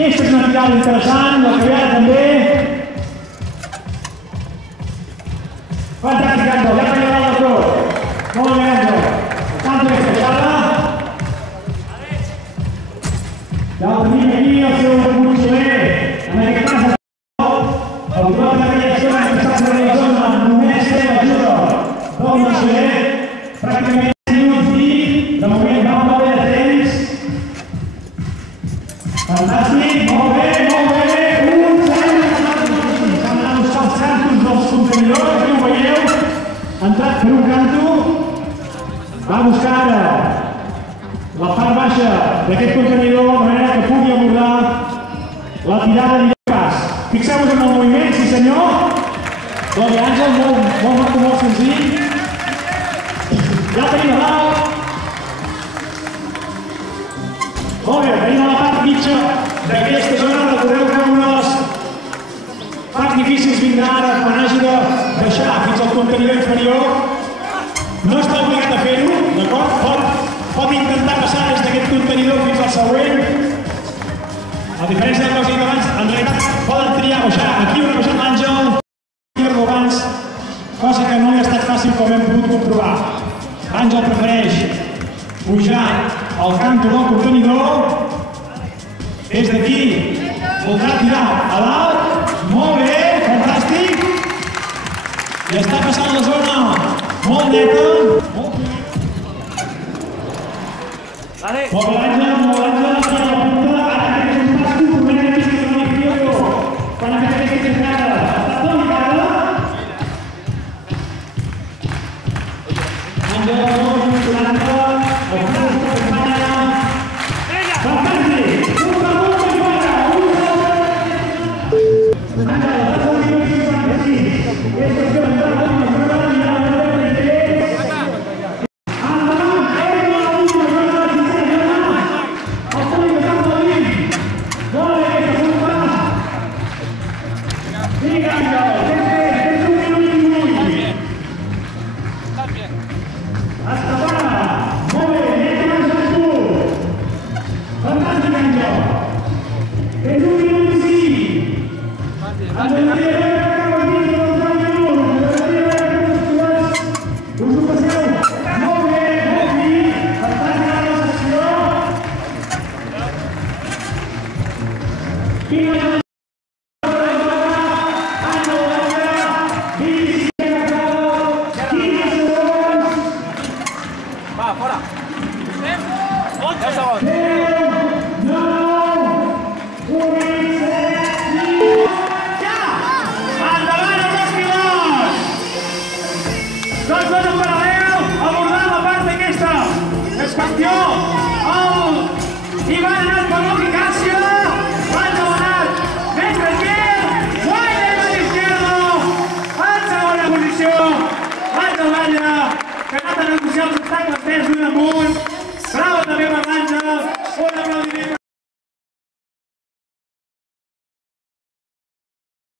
Aquesta és una tirada interessant, la criada també. Fantàstic, Àngel, ja t'ha agradat tot. Molt bé, Àngel. Tanto aquesta tirada. Ja el tenim aquí, el seu consoler. En aquest cas, el pilot d'aquella zona que està fora de la zona només té l'ajuda del consoler. Pràcticament 10 minuts i de moment va molt bé de temps. Fantàstic, molt bé, molt bé. S'han anat a buscar els cantos dels contenidors, aquí ho veieu. Ha entrat per un canto. Va buscar ara la part baixa d'aquest contenidor de manera que pugui abordar la tirada de pas. Fixeu-vos en el moviment, sí senyor. Glòria Àngel, molt senzill. Ja tenim a dalt. Molt bé, tenim a la part mitja d'aquesta zona. Recordeu que una de les parts difícils vindrà ara quan hagi de baixar fins al contenidor inferior. No està obligat a fer-ho, d'acord? Pot intentar passar des d'aquest contenidor fins al següent. A diferència del que us he dit abans, en realitat poden triar baixar aquí on ha baixat l'Àngel i abans, cosa que no li ha estat fàcil com hem pogut comprovar. Àngel prefereix pujar al canto del contenidor. Des d'aquí voldrà tirar a dalt. Molt bé, fantàstic. I està passant la zona molt neta. Molt bé, Àngel, molt Àngel. Aquí a la punta, ara que és un pas complement que és una mica quan ha fet aquesta entrada. Està delicada. Àngel, molt 40, el Carles de Espanya. Fantàstic! Un segon i fora! Àngel, has de dir que és 55. És qüestió d'entrar a la zona i a la zona de 33. Endavant, és la última zona de 16. El públic està aplaudint. Molt bé, aquesta punta. Vinga, Àngel, és un minut i 18. Hasta para! Molt bé, anem a l'Àngel. Fantàstic, Àngel. És un minut i 5. Àngel, us ho passeu molt bé, molt fi. Fantàstica la sessió. Quina Va, fora. 10 segons. 10, 9, 8, 7, 6... Ja! Endavant els dos pilots! Tots dos en paral·lel, abordant la part d'aquesta. És qüestió. I van anar per l'eficàcia. L'Àngel ha anat més tranquil. Guanya a l'Izquierdo. En segona posició. L'Àngel Batlle, que ha anat a negociar els obstacles més d'un amunt. Bravo també per l'Àngel. Un aplaudiment.